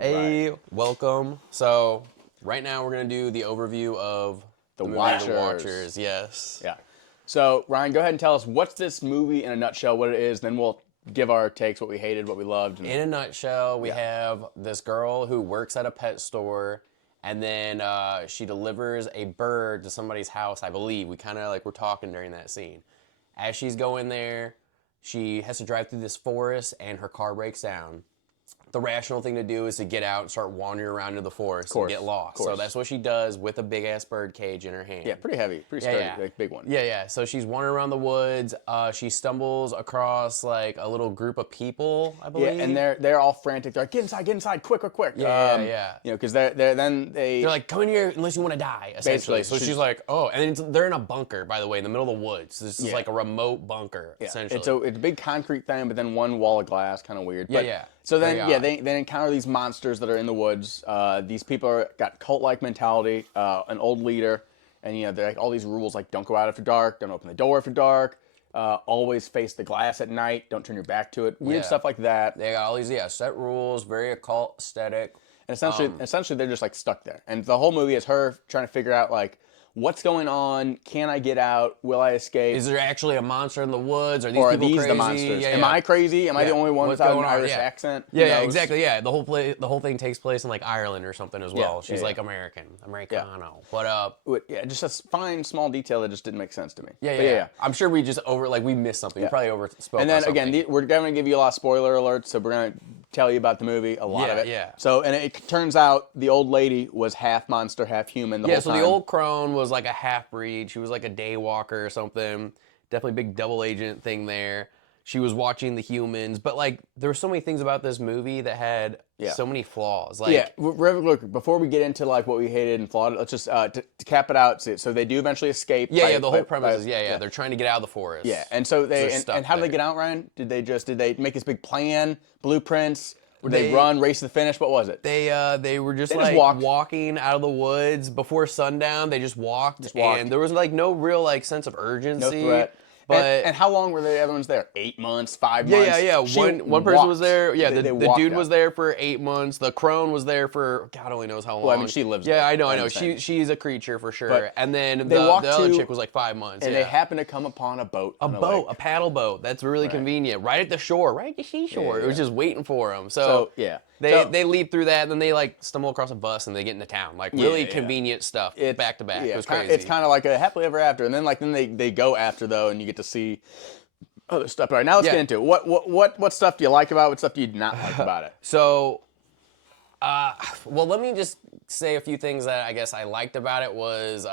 Hey, welcome. So, right now we're going to do the overview of The movie Watchers. The Watchers, yes. Yeah. So, Ryan, go ahead and tell us what's this movie in a nutshell, what it is, then we'll give our takes, what we hated, what we loved. And In a nutshell, we have this girl who works at a pet store, and then she delivers a bird to somebody's house, I believe. We kind of like were talking during that scene. As she's going there, she has to drive through this forest, and her car breaks down. The rational thing to do is to get out and start wandering around into the forest and get lost. So that's what she does with a big ass bird cage in her hand. yeah, pretty heavy, pretty sturdy, like big one. Yeah. So she's wandering around the woods. She stumbles across like a little group of people, I believe. Yeah, and they're all frantic. They're like, get inside, quick. Yeah. You know, because they're like, come in here unless you want to die, essentially. Basically, So she's like, oh, and they're in a bunker, by the way, in the middle of the woods. This is like a remote bunker, essentially. It's a big concrete thing, but then one wall of glass, kind of weird. Yeah. So then, they encounter these monsters that are in the woods. These people got cult-like mentality, an old leader, and they're like all these rules like don't go out after dark, don't open the door after dark, always face the glass at night, don't turn your back to it, weird stuff like that. They got all these set rules, very occult aesthetic. And essentially they're just like stuck there. And the whole movie is her trying to figure out like, what's going on? Can I get out? Will I escape? Is there actually a monster in the woods? Are these or are people these crazy? the monsters? Yeah, Am I crazy? Am I the only one What's without an going on? Irish accent? Yeah, exactly. Yeah, the whole thing takes place in like Ireland or something as well. She's like Americano. But just a fine small detail that just didn't make sense to me. Yeah. I'm sure we just we missed something. We probably overspoke. And then again, we're going to give you a lot of spoiler alerts, so we're going to tell you about the movie, a lot of it. Yeah. So, and it turns out the old lady was half monster, half human the whole time. So the old crone was like a half-breed. She was like a day walker or something. Definitely big double agent thing there. She was watching the humans, but like there were so many things about this movie that had so many flaws. Like look, before we get into like what we hated and flawed, let's just to cap it out. So they do eventually escape. The whole premise is they're trying to get out of the forest. Yeah, and so and how did they get out, Ryan? Did they make this big plan, blueprints? Did they run, race to the finish? What was it? They were just walking out of the woods before sundown. They just walked. And there was like no real like sense of urgency. No threat. But and how long were the other ones there? 8 months, 5 months? Yeah. One person was there. Yeah, the dude was there for 8 months. The crone was there for God only knows how long. Well, I mean, she lives there. Yeah, I know. She's a creature for sure. But and then the other chick was like 5 months. And they happened to come upon a boat. A paddle boat. That's really convenient. Right at the shore, right at the seashore. It was just waiting for them. So They leap through that, and then they like stumble across a bus, and they get into town. Like really convenient stuff, back to back. It was crazy. It's kind of like a happily ever after, and then they go after though, and you get to see other stuff. All right, now let's get into it. What stuff do you like about it? What stuff do you not like about it? So, let me just say a few things that I guess I liked about it was.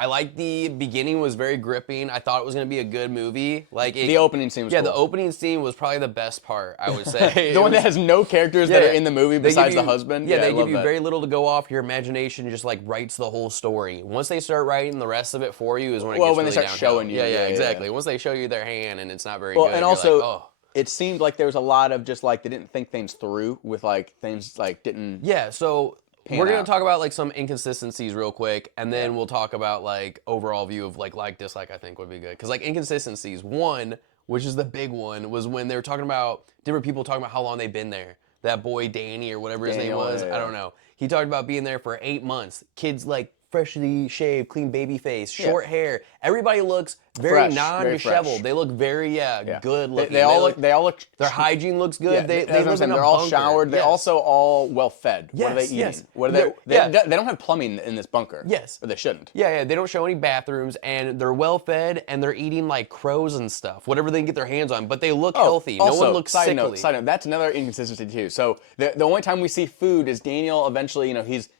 I liked the beginning was very gripping. I thought it was going to be a good movie. The opening scene was cool. The opening scene was probably the best part, I would say. The one that has no characters that are in the movie besides the husband. Yeah, they give you very little to go off. Your imagination just like writes the whole story. Once they start writing the rest of it for you is when it gets really they start downhill. showing you. Yeah, exactly. Once they show you their hand and it's not very good. And also, it seemed like there was a lot of just like they didn't think things through with like things like didn't. Yeah, so. We're going to talk about like some inconsistencies real quick, and then we'll talk about like overall view of like dislike I think would be good. Because like inconsistencies, one, which is the big one, was when they were talking about different people talking about how long they've been there. That boy Danny or whatever his name was, I don't know. He talked about being there for 8 months. Kids like freshly shaved, clean baby face, short hair. Everybody looks very non-disheveled. They look very good looking. They all look. Their hygiene looks good. They live in a They're all bunker. showered. They're also all well fed. Yes, what are they eating? yes. What are they don't have plumbing in this bunker. Yes. Or they shouldn't. Yeah. They don't show any bathrooms, and they're well fed, and they're eating like crows and stuff, whatever they can get their hands on. But they look healthy. No one looks sickly. Side note. That's another inconsistency too. So the only time we see food is Daniel. Eventually,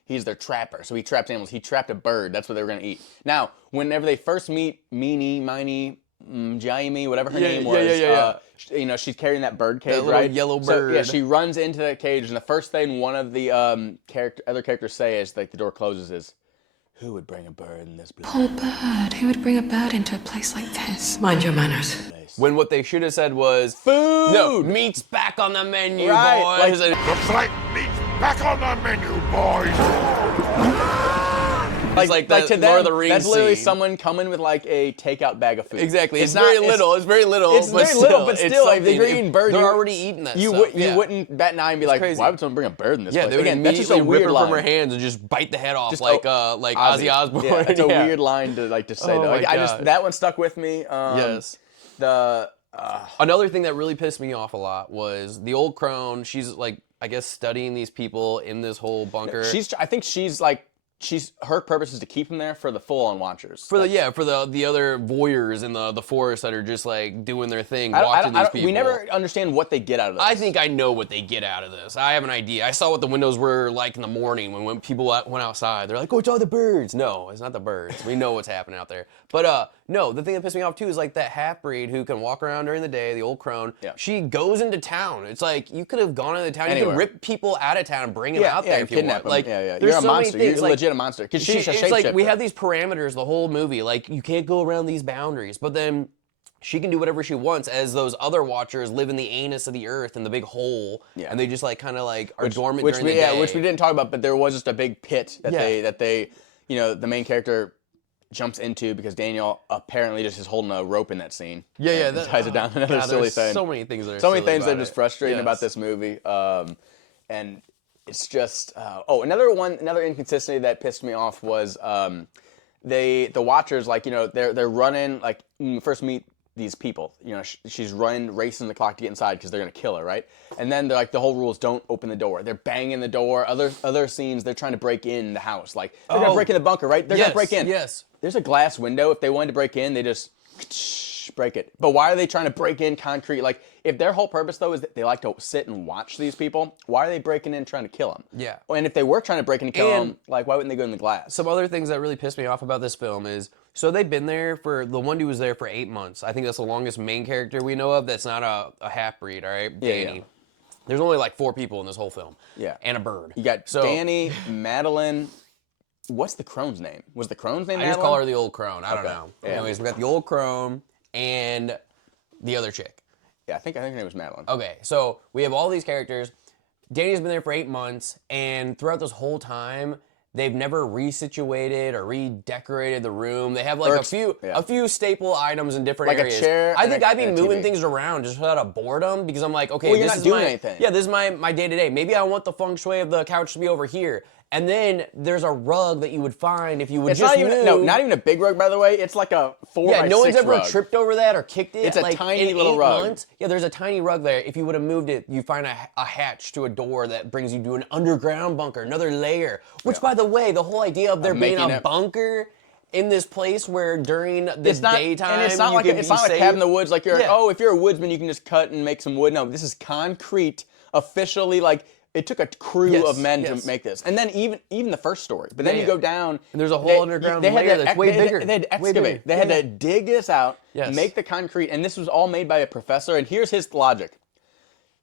he's their trapper. So he traps animals. He trapped a bird. That's what they were gonna eat. Now, whenever they first meet Miney, Jaime, whatever her name was, she's carrying that bird cage, that yellow bird. So, she runs into that cage, and the first thing one of the other characters say is like the door closes is, "Who would bring a bird in this place?" Poor bird. Who would bring a bird into a place like this? Mind your manners. When what they should have said was food. No, meat's back on the menu, right, boys. Looks like meat's back on the menu, boys. like to the them, Lord of the Rings that's literally scene. someone coming with like a takeout bag of food. Exactly. It's very little. It's very little. It's very little, but still, like, if you're eating bird, they're already eating that you stuff. You wouldn't bat an eye and be like, crazy. why would someone bring a bird in this Yeah, place? they would Again, that's just a immediately rip weird her line. from her hands and just bite the head off Just, like Ozzy Osbourne. Yeah, it's a weird line to say Oh though. my I just God. that one stuck with me. Yes. Another thing that really pissed me off a lot was the old crone. She's like, I guess, studying these people in this whole bunker. I think her purpose is to keep them there for the full-on watchers. For the other voyeurs in the forest that are just like doing their thing, watching these people. We never understand what they get out of this. I think I know what they get out of this. I have an idea. I saw what the windows were like in the morning when people went outside. They're like, oh, it's all the birds. No, it's not the birds. We know what's happening out there. But no, the thing that pissed me off too is like that half-breed who can walk around during the day, the old crone. Yeah. She goes into town. It's like, you could have gone into town. Anywhere. You could rip people out of town and bring them out there if you want. Them. Like, You're there's a so monster. many things. You're legit a monster. Because she's a It's like we shapeshifter. have these parameters the whole movie. Like, you can't go around these boundaries. But then she can do whatever she wants, as those other watchers live in the anus of the earth in the big hole, and they just like kind of like are dormant during the day. Which we didn't talk about, but there was just a big pit that they the main character jumps into because Daniel apparently just is holding a rope in that scene. Yeah, that ties it down. Another silly thing. So many things that are so many silly things that are about just it. frustrating about this movie. And it's just another inconsistency that pissed me off was the watchers, like, they're running, like, when you first meet these people, she's racing the clock to get inside because they're gonna kill her, right? And then they're like, the whole rule is don't open the door. They're banging the door. Other scenes, they're trying to break in the house, like they're gonna break in the bunker, right? They're gonna break in. Yes. There's a glass window. If they wanted to break in, they just break it. But why are they trying to break in concrete? Like, if their whole purpose though is that they like to sit and watch these people, why are they breaking in trying to kill them? Yeah. And if they were trying to break in and kill them, like, why wouldn't they go in the glass? Some other things that really pissed me off about this film is, so they've been there the one dude was there for 8 months. I think that's the longest main character we know of that's not a half-breed, all right? Danny. Yeah. There's only like 4 people in this whole film. Yeah. And a bird. You got Danny, Madeline. What's the crone's name? Was the crone's name I Madeline? just call her the old crone. I don't Okay. know. Yeah. Anyways, we got the old crone and the other chick. Yeah, I think her name was Madeline. Okay, so we have all these characters. Danny's been there for 8 months, and throughout this whole time, they've never resituated or redecorated the room. They have like a few staple items in different Like a areas. chair I and think a- I'd be and a moving TV. things around just out of boredom because I'm like, okay, Well, you're this not is doing my anything. yeah, this is my day to day. Maybe I want the feng shui of the couch to be over here. And then there's a rug that you would find if you would It's just not even move. not even a big rug, by the way. It's like a 4 Yeah, by no 6 one's ever rug. tripped over that or kicked it. It's a like, tiny in little 8 rug. months, yeah, there's a tiny rug there. If you would have moved it, you find a hatch to a door that brings you to an underground bunker, another layer. Which, by the way, the whole idea of there being making a it- bunker in this place where during the daytime and it's not you like can it's be not like safe. cabin in the woods. Like Yeah. if you're a woodsman, you can just cut and make some wood. No, this is concrete. Officially, like, it took a crew of men to make this, and then even the first story. But then you go down, and there's a whole underground layer that's way bigger. They had to Way excavate. bigger. They had to dig this out, Yes. make the concrete, and this was all made by a professor. And here's his logic: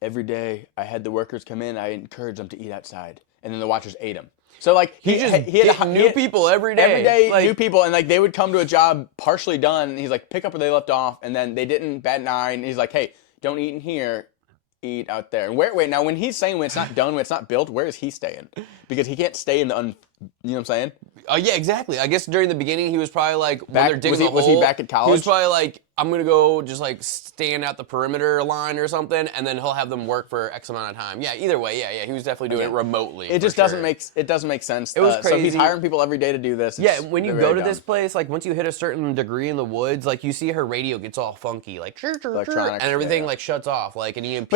every day I had the workers come in, I encouraged them to eat outside, and then the watchers ate them. So like he had new people every day. Every day, Like- new people, and like they would come to a job partially done, and he's like, pick up where they left off, and then they didn't bat an eye, and he's like, hey, don't eat in here, eat out there. And wait, now when he's saying when it's not done, when it's not built, where is he staying? Because he can't stay in the you know what I'm saying? Yeah, exactly. I guess during the beginning he was probably like when Back- they're digging was he- the was he hole, back at college? He was probably like, I'm gonna go just like stand at the perimeter line or something, and then he'll have them work for X amount of time. Yeah, either way, yeah. He was definitely doing it remotely. It just for doesn't sure. make sense. It was So he's crazy. hiring people every day to do this. Yeah, It's when you very go to dumb. this place, like once you hit a certain degree in the woods, like you see her radio gets all funky, like Electronics, and everything yeah. like shuts off, like an EMP.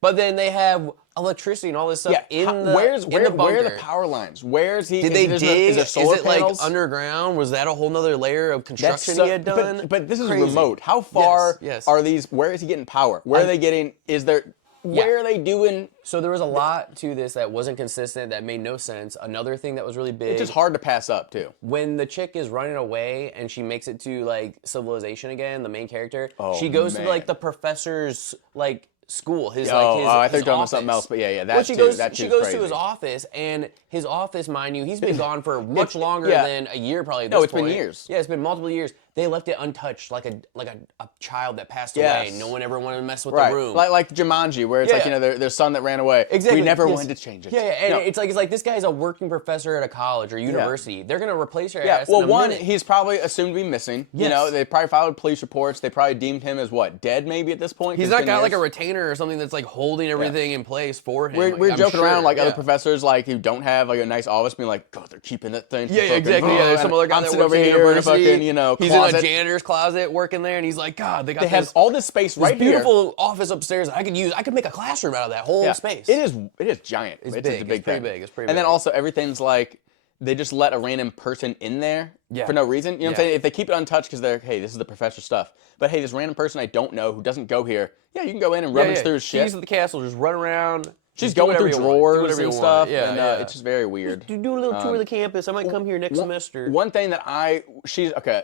But then they have electricity and all this stuff in the where bunker. are the power lines? Where is he? Did they dig? Is there solar it panels? like underground? Was that a whole nother layer of That's construction so- he had done? But this is Crazy. remote. How far Yes. are these? Where is he getting power? Where are they getting? Is there? Where are they doing? So there was a lot to this that wasn't consistent, that made no sense. Another thing that was really big. It's just hard to pass up too. When the chick is running away and she makes it to like civilization again, the main character, Oh, she goes man. to like the professor's like school, his Oh, like his, I his thought you were talking about office. something else, but yeah, that Well, she too, goes, that she too's goes crazy. to his office, and his office, mind you, he's been gone for much longer yeah. than a year probably. At No, this it's been point. years. Yeah, it's been multiple years. they left it untouched, like a child that passed away. No one ever wanted to mess with the room. Like Jumanji, where it's like, you know, their son that ran away. Exactly. We never wanted to change it. Yeah, and it's like this guy's a working professor at a college or university. They're gonna replace your ass. Well, in a minute. he's probably assumed to be missing. You know, they probably filed police reports. They probably deemed him as what, dead maybe at this point. He's not got like a retainer or something that's like holding everything in place for him. We're joking around like other professors like who don't have like a nice office, being like, God, they're keeping that thing. Yeah, exactly. Yeah, there's some other guy I'm that sitting works over in here in a university. fucking, you know, he's closet. in a janitor's closet working there, and he's like, God, they have all this space right here. Beautiful office upstairs. I could make a classroom out of that whole space. It is giant. It's big. a big it's pretty thing. big. It's pretty big. And then also everything's like, they just let a random person in there for no reason. You know what I'm saying? If they keep it untouched because they're, hey, this is the professor's stuff. But hey, this random person I don't know who doesn't go here, you can go in and rummage through his shit. She's at the castle, just run around. She's going through drawers and stuff. Yeah, and it's just very weird. Do a little tour of the campus. I might come here next semester. One thing that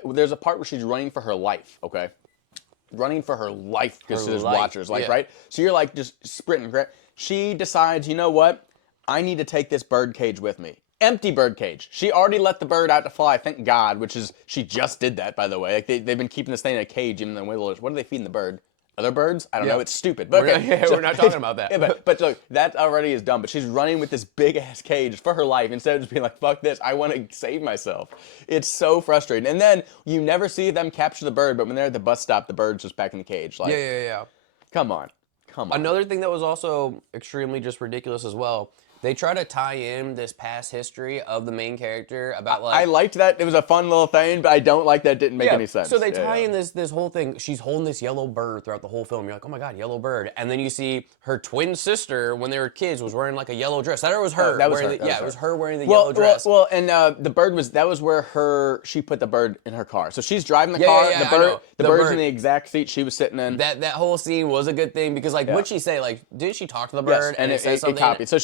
there's a part where she's running for her life, okay? Running for her life because there's watchers, like, right? So you're like just sprinting. She decides, you know what? I need to take this bird cage with me. Empty bird cage. She already let the bird out to fly, thank God, she just did that, by the way. Like they've been keeping this thing in a cage even though what are they feeding the bird? Other birds? I don't know. It's stupid. But we're not talking about that. But look, that already is dumb. But she's running with this big ass cage for her life instead of just being like, "Fuck this! I want to save myself." It's so frustrating. And then you never see them capture the bird, but when they're at the bus stop, the bird's just back in the cage. Like, yeah. Come on. Another thing that was also extremely just ridiculous as well. They try to tie in this past history of the main character about like... I liked that. It was a fun little thing, but I don't like that it didn't make any sense. So they tie in this whole thing. She's holding this yellow bird throughout the whole film. You're like, oh my God, yellow bird. And then you see her twin sister, when they were kids, was wearing like a yellow dress. That was her. That was her. It was her wearing the yellow dress. And the bird that was where she put the bird in her car. So she's driving the car. The bird's in the exact seat she was sitting in. That whole scene was a good thing because like, what'd she say? Like, didn't she talk to the bird? Yes, and it said something? It copied. So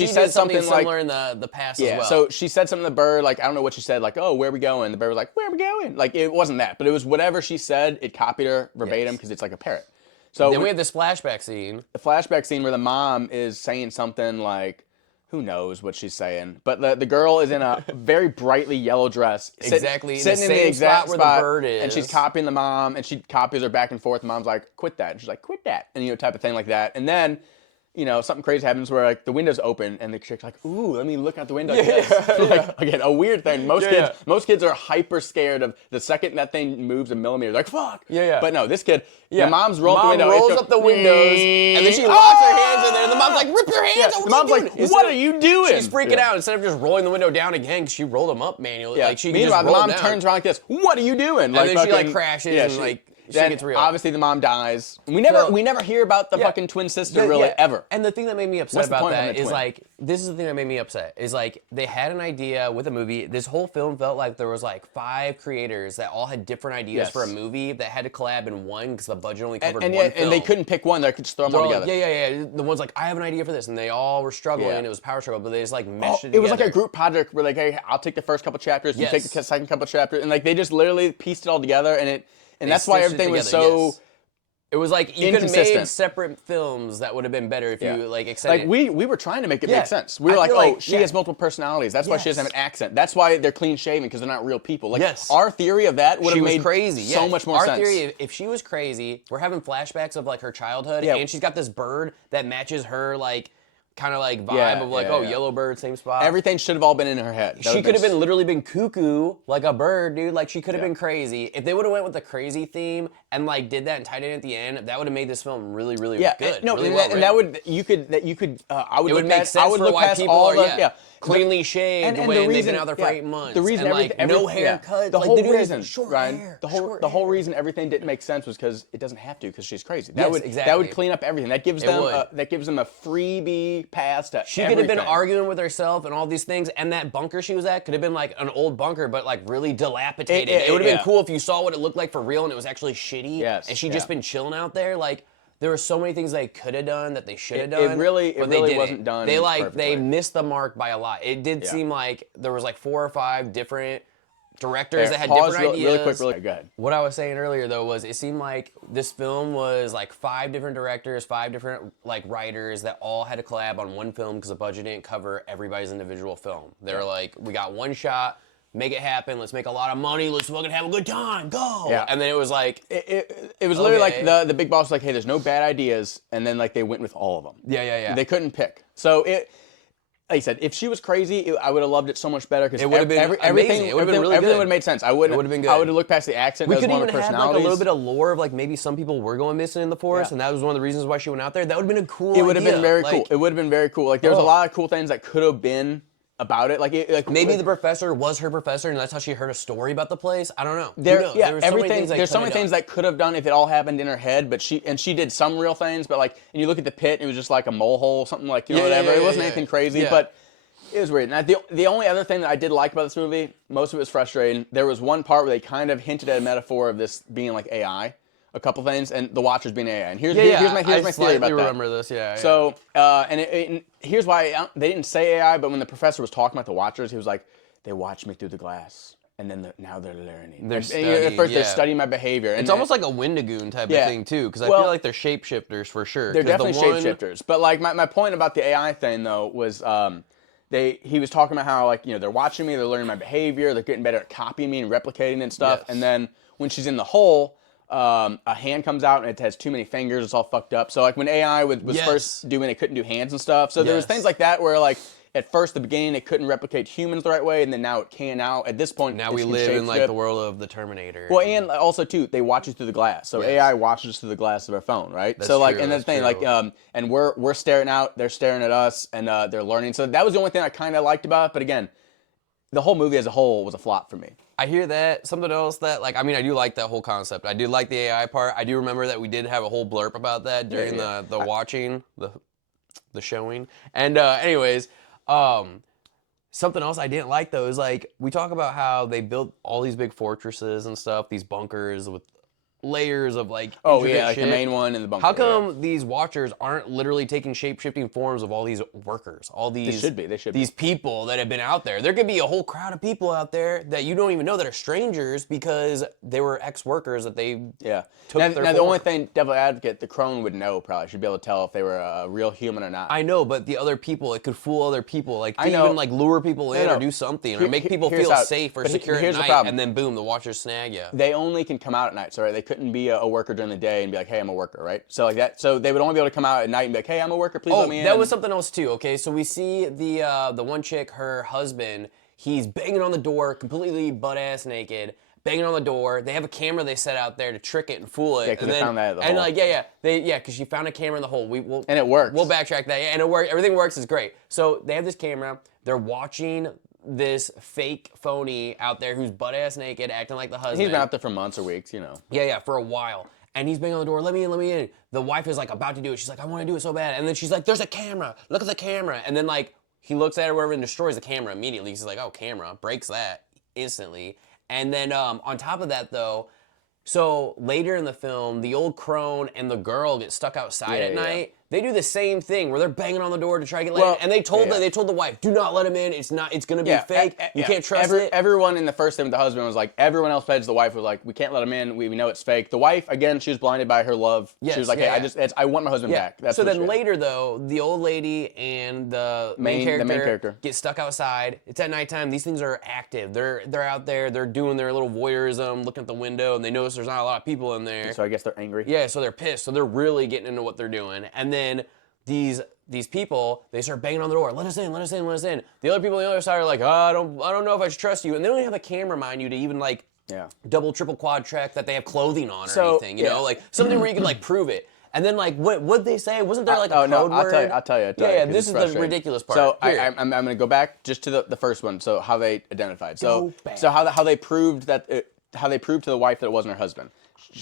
she said something similar in the past as well. So she said something to the bird, like, I don't know what she said, like, oh, where are we going? The bird was like, where are we going? Like, it wasn't that, but it was whatever she said, it copied her verbatim because it's like a parrot. So then we have this flashback scene. The flashback scene where the mom is saying something like, who knows what she's saying, but the girl is in a very brightly yellow dress. Exactly. Sitting in the exact spot where the bird is. And she's copying the mom, and she copies her back and forth. The mom's like, quit that. And she's like, quit that. And, type of thing like that. And then... something crazy happens where like the window's open and the chick's like, "Ooh, let me look out the window." Again, a weird thing. Most kids are hyper scared of the second that thing moves a millimeter. They're like, "Fuck!" But no, this kid, the mom's rolled the window, rolls up the windows, and then she locks her hands in there. And the mom's like, "Rip your hands out!" The mom's like, "What are you doing?" She's freaking out instead of just rolling the window down again because she rolled them up manually. Like she Meanwhile, the mom down. turns around like this. "What are you doing?" And then she like crashes and like. Then obviously the mom dies. We never hear about the fucking twin sister ever. And the thing that made me upset about that is like this is the thing that made me upset is like they had an idea with a movie. This whole film felt like there was like 5 creators that all had different ideas for a movie that had to collab in one because the budget only covered one film. And they couldn't pick one. They could just throw them all together. Yeah. The one's like I have an idea for this, and they all were struggling. And it was power struggle, but they just like meshed it together. It was like a group project where like, hey, I'll take the first couple chapters, you take the second couple chapters, and like they just literally pieced it all together, and that's why everything was so. Yes. It was like you could have made separate films that would have been better if you like extended. Like we were trying to make it make sense. We were like, she has multiple personalities. That's why she doesn't have an accent. That's why they're clean shaven because they're not real people. Like our theory of that would have made crazy. So much more sense. Our theory, if she was crazy, we're having flashbacks of like her childhood, and she's got this bird that matches her like. Kind of like vibe of like yellow bird, same spot. Everything should have all been in her head. She could have literally been cuckoo like a bird, dude. Like she could have been crazy. If they would have went with the crazy theme and like did that and tied it at the end, that would have made this film really good. No, really and that would I would it would make sense for why people are cleanly shaved when they've been out there for 8 months. The reason no haircuts. The whole reason, Ryan. The whole reason everything didn't make sense was because it doesn't have to because she's crazy. That would clean up everything. That gives them a freebie pass to. She could have been arguing with herself and all these things, and that bunker she was at could have been like an old bunker, but like really dilapidated. It would have been cool if you saw what it looked like for real and it was actually shitty. Yes, and she'd just been chilling out there. Like there were so many things they could have done that they should have done. It really wasn't done. They missed the mark by a lot. It did seem like there was like 4 or 5 different directors that had different ideas. Really quick, go ahead. What I was saying earlier though was it seemed like this film was like 5 different directors, 5 different like writers that all had to collab on one film because the budget didn't cover everybody's individual film. They were like, we got one shot. make it happen. Let's make a lot of money. Let's fucking have a good time. Go. Yeah. And then it was like, it was literally like the big boss was like, hey, there's no bad ideas, and then like they went with all of them. Yeah. They couldn't pick. So like I said, if she was crazy, I would have loved it so much better because it would have been everything, amazing. It would have been really everything good. would have made sense. I would have been good. I would have looked past the accent. We as could one even of the have like a personalities. little bit of lore of like maybe some people were going missing in the forest, and that was one of the reasons why she went out there. That would have been a cool. It would have been very like, cool. It would have been very cool. Like there was a lot of cool things that could have been about it. Like maybe the professor was her professor, and that's how she heard a story about the place. I don't know. Everything. There's so many things that could have done if it all happened in her head. But she did some real things. But like, and you look at the pit, it was just like a mole hole, something like whatever. It wasn't anything crazy, but it was weird. Now the only other thing that I did like about this movie, most of it was frustrating. There was one part where they kind of hinted at a metaphor of this being like AI. A couple things, and the Watchers being AI. And here's my theory about that. I remember this, So, here's why they didn't say AI, but when the professor was talking about the Watchers, he was like, they watch me through the glass, and then now they're learning. At first, they're studying my behavior. And it's almost like a Wendigoon type of thing, too, because I feel like they're shapeshifters for sure. They're definitely shapeshifters. But, like, my point about the AI thing, though, was he was talking about how, like, they're watching me, they're learning my behavior, they're getting better at copying me and replicating and stuff. Yes. And then when she's in the hole, a hand comes out and it has too many fingers. It's all fucked up. So like when AI was first doing it, couldn't do hands and stuff. So there was things like that where like at first the beginning it couldn't replicate humans the right way, and then now it can. Now at this point, now we live in like the world of the Terminator. Well, and also too, they watch you through the glass. So AI watches through the glass of our phone, right? That's so like, true, and the thing like, and we're staring out, they're staring at us, and they're learning. So that was the only thing I kind of liked about it. But again, the whole movie as a whole was a flop for me. I hear that. Something else that, like, I mean, I do like that whole concept. I do like the AI part. I do remember that we did have a whole blurb about that during the watching, the showing. And anyways, something else I didn't like, though, is, like, we talk about how they built all these big fortresses and stuff, these bunkers with layers of like like shit. the main one and the bunker. How come these Watchers aren't literally taking shape-shifting forms of all these workers, all these they should be. These people that have been out there? There could be a whole crowd of people out there that you don't even know that are strangers because they were ex-workers that they took their Now the only thing, devil advocate, the crone would know probably. Should be able to tell if they were a real human or not. I know, but the other people, it could fool other people, like to I know. even like lure people in or do something or make people feel safe or secure at night, and then boom, the Watchers snag you. They only can come out at night, so right? They couldn't be a worker during the day and be like, hey, I'm a worker, right? So like that. So they would only be able to come out at night and be like, hey, I'm a worker, please let me in. That was something else too. Okay, so we see the one chick, her husband, he's banging on the door, completely butt ass naked, banging on the door. They have a camera they set out there to trick it and fool it. Yeah, because they found that at the hole. And like because she found a camera in the hole. And it works. We'll backtrack that. Yeah, and it works. Everything works. It's great. So they have this camera. They're watching this fake phony out there who's butt ass naked, acting like the husband. He's been out there for months or weeks, Yeah, for a while. And he's banging on the door, let me in. The wife is like about to do it. She's like, I want to do it so bad. And then she's like, there's a camera. Look at the camera. And then like he looks at her wherever and destroys the camera immediately. He's like, oh, camera. Breaks that instantly. And then on top of that though, so later in the film, the old crone and the girl get stuck outside at night. They do the same thing where they're banging on the door to try to get let in. And they told the wife, do not let him in. It's gonna be fake. You can't trust it. Everyone in the first scene with the husband was like, everyone else pledged. The wife was like, we can't let him in. We know it's fake. The wife, again, she was blinded by her love. Yes, she was like, I want my husband back. That's so then later though, the old lady and the main character get stuck outside. It's at nighttime. These things are active. They're out there. They're doing their little voyeurism, looking at the window, and they notice there's not a lot of people in there. So I guess they're angry. Yeah, so they're pissed. So they're really getting into what they're doing. And then these people, they start banging on the door. Let us in. The other people on the other side are like, I don't know if I should trust you. And they don't even have a camera, mind you, to even like double, triple, quad check that they have clothing on or anything. You know, like something where you can like prove it. And then like what'd they say? Wasn't there like a code word? I'll tell you. Yeah, this is the ridiculous part. So I'm going to go back just to the first one. So how they identified. So how they proved that how they proved to the wife that it wasn't her husband.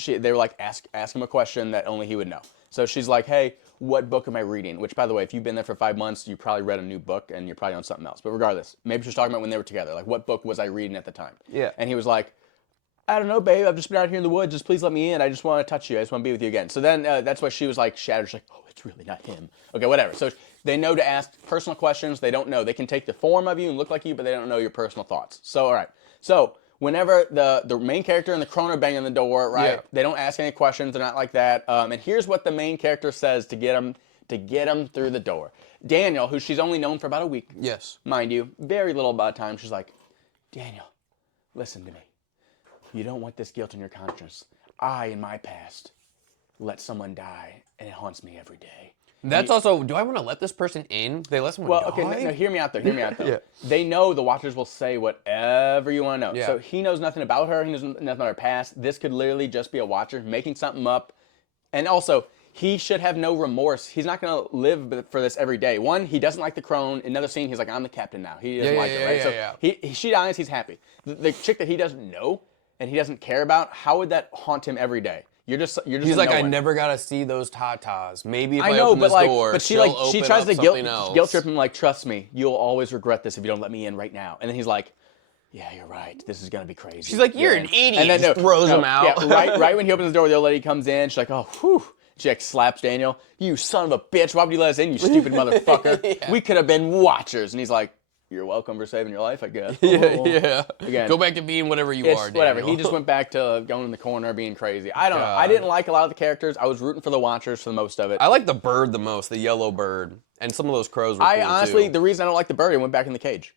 They were like ask him a question that only he would know. So she's like, hey, what book am I reading? Which, by the way, if you've been there for 5 months, you probably read a new book and you're probably on something else. But regardless, maybe she's talking about when they were together. Like, what book was I reading at the time? Yeah. And he was like, I don't know, babe. I've just been out here in the woods. Just please let me in. I just want to touch you. I just want to be with you again. So then that's why she was like shattered. She's like, oh, it's really not him. Okay, whatever. So they know to ask personal questions. They don't know. They can take the form of you and look like you, but they don't know your personal thoughts. So, all right. So whenever the main character and the crone are banging on the door, right? They don't ask any questions. They're not like that. And here's what the main character says to get him through the door. Daniel, who she's only known for about a week. Yes. Mind you, very little about time. She's like, Daniel, listen to me. You don't want this guilt in your conscience. I, in my past, let someone die, and it haunts me every day. That's also, do I want to let this person in? They let someone die? Okay, no, hear me out though. Yeah. They know the Watchers will say whatever you want to know. Yeah. So he knows nothing about her. He knows nothing about her past. This could literally just be a Watcher making something up. And also, he should have no remorse. He's not going to live for this every day. One, he doesn't like the crone. In another scene, he's like, I'm the captain now. He doesn't like it, right? So she dies, he's happy. The chick that he doesn't know and he doesn't care about, how would that haunt him every day? You're just. He's like, I one. never got to see those tatas. Maybe if I I know, open but this door, but she tries to guilt trip else. him, like, trust me, you'll always regret this if you don't let me in right now. And then he's like, yeah, you're right. This is gonna be crazy. She's like, you're an idiot. And then just throws him out. Yeah, right when he opens the door, the old lady comes in. She's like, oh, whew. She like slaps Daniel. You son of a bitch! Why would you let us in, you stupid motherfucker? Yeah. We could have been Watchers. And he's like, you're welcome for saving your life, I guess. Yeah. Again, Go back to being whatever you are, Daniel. whatever. He just went back to going in the corner, being crazy. I don't know. I didn't like a lot of the characters. I was rooting for the Watchers for the most of it. I like the bird the most, the yellow bird. And some of those crows were cool honestly, too. the reason I don't like the bird, he went back in the cage.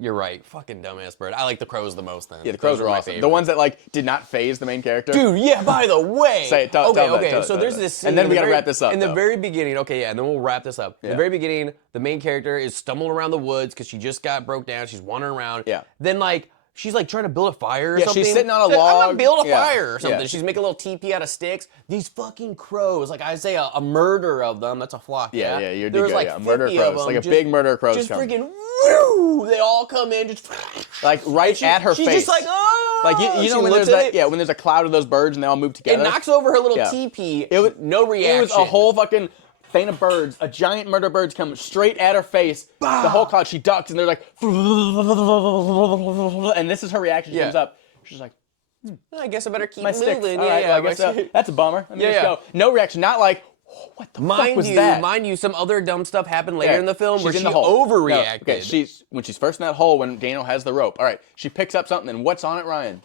You're right. Fucking dumbass bird. I like the crows the most then. Yeah, the crows are my awesome. favorite. The ones that like did not phase the main character. Dude, yeah, by the way. Say it, tell so there's this scene. And then in we the gotta very- wrap this up, In the though. very beginning, okay, yeah, and then we'll wrap this up. In Yeah. the very beginning, the main character is stumbling around the woods because she just got broke down. She's wandering around. Yeah. Then, like, she's like trying to build a fire or Yeah, something. she's sitting on a I'm gonna log. build a Yeah. fire or something. Yeah. She's making a little teepee out of sticks. These fucking crows, like I say, a murder of them. That's a flock. Yeah, you're There was good, like yeah. Murder 50 of crows, them, like a big murder crows Just come. freaking, woo! They all come in, just Like right at her she's face. just like, oh! Like you know She when looks there's at that, it, yeah, when there's a cloud of those birds and they all move it together. knocks over her little Yeah. teepee. It was no reaction. It was a whole fucking thing of birds. A giant murder birds come straight at her face. Bah! The whole cloud. She ducks and they're like, and this is her reaction. She Yeah. comes up. She's like, I guess I better keep my sticks. moving. All right, yeah, well, I guess that's a bummer. Let me just go. No reaction. Not like, oh, what the fuck was that? Mind you, some other dumb stuff happened later in the film where She's she in the hole. overreacted. No, okay, when she's first in that hole when Daniel has the rope. All right, she picks up something and what's on it, Ryan?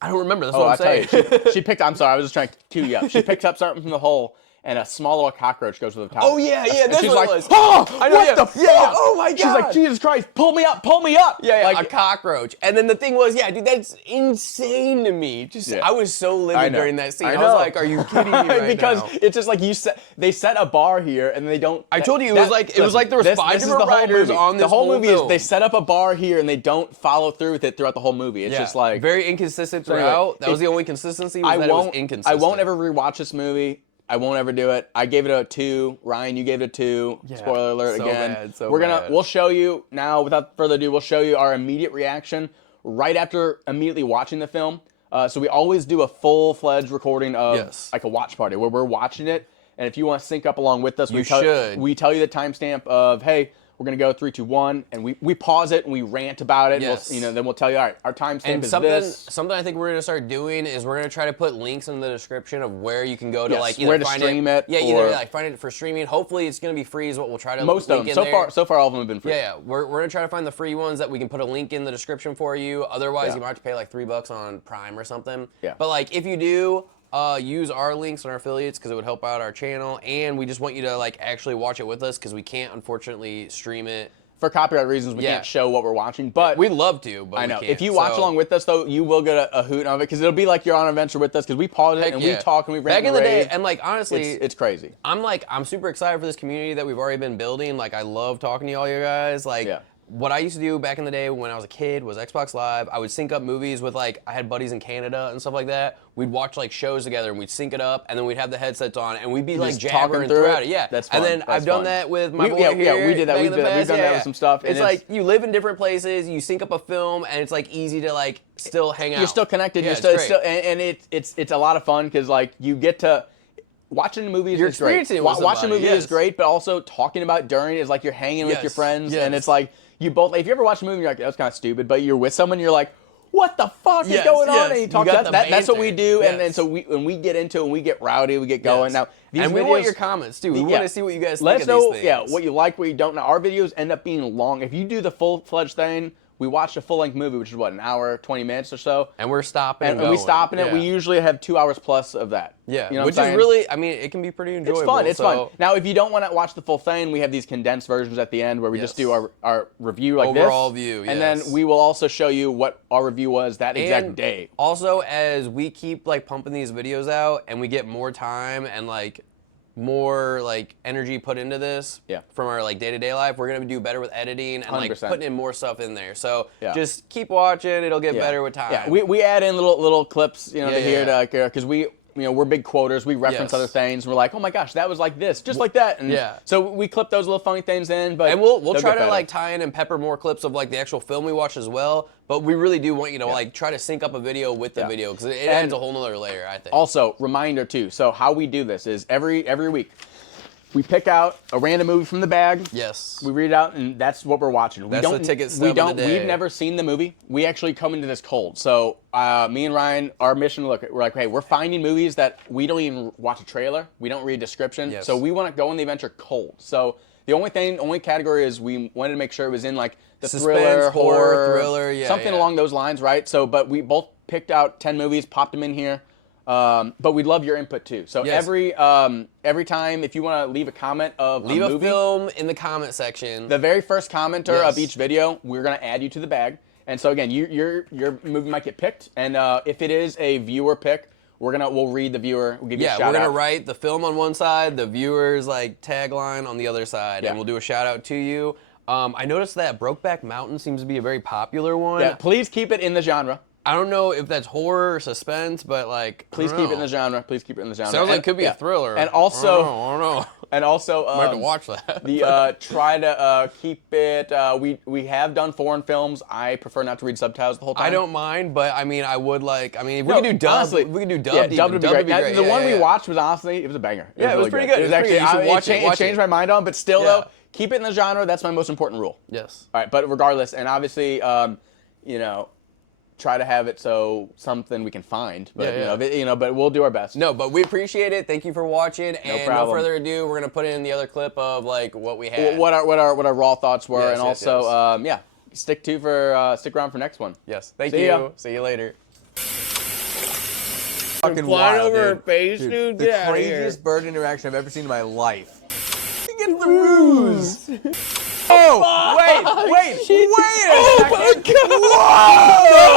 I don't remember. That's Oh, what I'm I'll tell saying. you. She picked. I'm sorry, I was just trying to cue you up. She picks up something from the hole, and a small little cockroach goes to the top. Oh, yeah, And that's she's what like, it was. oh, I know, what yeah. the fuck? Yeah, oh my She's like, God. Jesus Christ, pull me up, pull me up. Yeah, like, a cockroach. And then the thing was, yeah, dude, that's insane to me. Just, Yeah. I was so I livid know. during that scene. I I know. was like, are you kidding me right because now? it's just like they set a bar here and they don't. I told you, it was like there was five this is different the whole writers movie. on this The whole movie film. is they set up a bar here and they don't follow through with it throughout the whole movie. It's Yeah, just like very inconsistent So anyway, throughout. That was the only consistency. Was I that it was won't. inconsistent. I won't ever rewatch this movie. I won't ever do it. I gave it a 2. Ryan, you gave it a 2. Yeah, Spoiler alert so again. bad, so bad. We'll show you now. Without further ado, we'll show you our immediate reaction right after immediately watching the film. So we always do a full-fledged recording of like a watch party where we're watching it, and if you want to sync up along with us, we tell you the timestamp of, hey, we're gonna go 3, 2, 1, and we pause it and we rant about it. Yes. And then we'll tell you, all right, our timestamp And is something, this. something I think we're gonna start doing is we're gonna try to put links in the description of where you can go to Yes, like either where to find stream it Yeah, or- either like find it for streaming. Hopefully it's gonna be free is what we'll try to Most of link them. in there. So far, all of them have been free. Yeah, we're gonna try to find the free ones that we can put a link in the description for you. Otherwise, Yeah. you might have to pay like $3 on Prime or something. Yeah. But like, if you do, use our links and our affiliates because it would help out our channel, and we just want you to like actually watch it with us because we can't unfortunately stream it. For copyright reasons, we can't show what we're watching, but We'd love to, but I know. we can't. If you watch along with us, though, you will get a hoot of it because it'll be like you're on an adventure with us because we pause it and we talk and we rant back in and the day, rave. and like honestly, it's crazy. I'm super excited for this community that we've already been building. Like I love talking to all you guys. Like what I used to do back in the day when I was a kid was Xbox Live. I would sync up movies with like I had buddies in Canada and stuff like that. We'd watch like shows together and we'd sync it up and then we'd have the headsets on and we'd be like Just jabbering talking through throughout it? it. Yeah, That's and fun. then That's I've done fun. that with my boy Yeah, here. we did that. back We've in the done past. that with some stuff, and It's like you live in different places. You sync up a film and it's like easy to like still hang out. You're still connected. Yeah, You're it's still, great. and it's a lot of fun because like you get to. Watching movies You're is great. experiencing it with Watching somebody, movies is yes. great, but also talking about it during is like you're hanging with your Yes, friends, yes. and it's like you both. If you ever watch a movie, and you're like, that was kind of stupid, but you're with someone, you're like, what the fuck is Yes, going on? yes. And you You talk. got the That's what we banter. do, and Yes. so when we get into it, and we get rowdy, we get going. Yes. Now these and videos, we want your comments too. We want to see what you guys Let think us of know, these things. what you like, what you don't. Now our videos end up being long. If you do the full-fledged thing, we watched a full-length movie, which is what, an hour, 20 minutes or so. And we're stopping And we stopping it. Yeah. We usually have 2 hours plus of that. Yeah, You know what which I'm is saying? really, I mean, it can be pretty enjoyable. It's fun. It's so fun. Now, if you don't want to watch the full thing, we have these condensed versions at the end where we just do our review like this. Overall view, And then yes. we will also show you what our review was that exact And day. Also, as we keep like pumping these videos out and we get more time and like more like energy put into this from our like day-to-day life, we're gonna do better with editing and like 100%. putting in more stuff in there. So Yeah. just keep watching; it'll get Yeah. better with time. Yeah, we add in little clips, you know, to here yeah. because we. You know, we're big quoters. We reference Yes. other things. We're like, oh my gosh, that was like this, just like that. And Yeah. so we clip those little funny things in. But And we'll they'll try get to better. like tie in and pepper more clips of like the actual film we watch as well. But we really do want you to like try to sync up a video with the video because it adds a whole nother layer, I think. Also, reminder too. So how we do this is every week we pick out a random movie from the bag. Yes. We read it out, and that's what we're watching. That's the ticket stub of the day. We've never seen the movie. We actually come into this cold. So me and Ryan, our mission, we're like, hey, we're finding movies that we don't even watch a trailer. We don't read a description. Yes. So we want to go on the adventure cold. So the only category is we wanted to make sure it was in like the Suspense, thriller, horror, thriller, yeah, something yeah. along those lines, right? So, but we both picked out 10 movies, popped them in here. But we'd love your input too. So Yes. every time, if you want to leave a comment of Leave a a movie, film in the comment section. the very first commenter Yes. of each video, we're gonna add you to the bag. And so again, your movie might get picked, and if it is a viewer pick, we'll read the viewer. We'll give you a shout out. We're gonna write the film on one side, the viewer's like tagline on the other side, Yeah. and we'll do a shout out to you. I noticed that Brokeback Mountain seems to be a very popular one. Yeah, please keep it in the genre. I don't know if that's horror or suspense, but like, Please keep it in the genre. Please keep it in the genre. Sounds like it could be a thriller. And also, I don't know. and also, I have to watch that. the try to keep it. We have done foreign films. I prefer not to read subtitles the whole time. I don't mind, but I mean, I would like. I mean, if we No, could do dub, honestly, we could do dub. Yeah, even. dubbed would be Dub great. Now, the Yeah, one yeah, we yeah. watched was honestly, it was a banger. Yeah, it was really pretty good. It It was was actually, pretty good. You should watch it. it Watch changed it. my mind on, but still Yeah. though, keep it in the genre. That's my most important rule. Yes. All right, but regardless, and obviously, you know, try to have it so something we can find. But but we'll do our best. No, but we appreciate it. Thank you for watching. And no problem. further ado, we're gonna put in the other clip of like what we had. What our raw thoughts were, Yes, and yes, also stick around for next one. Yes. Thank See you. ya. See you later. Fucking Flying wild, over her dude. face, dude. The Get outta craziest here. bird interaction I've ever seen in my life. Get the ruse. Oh, wait a second. Oh my god! Whoa!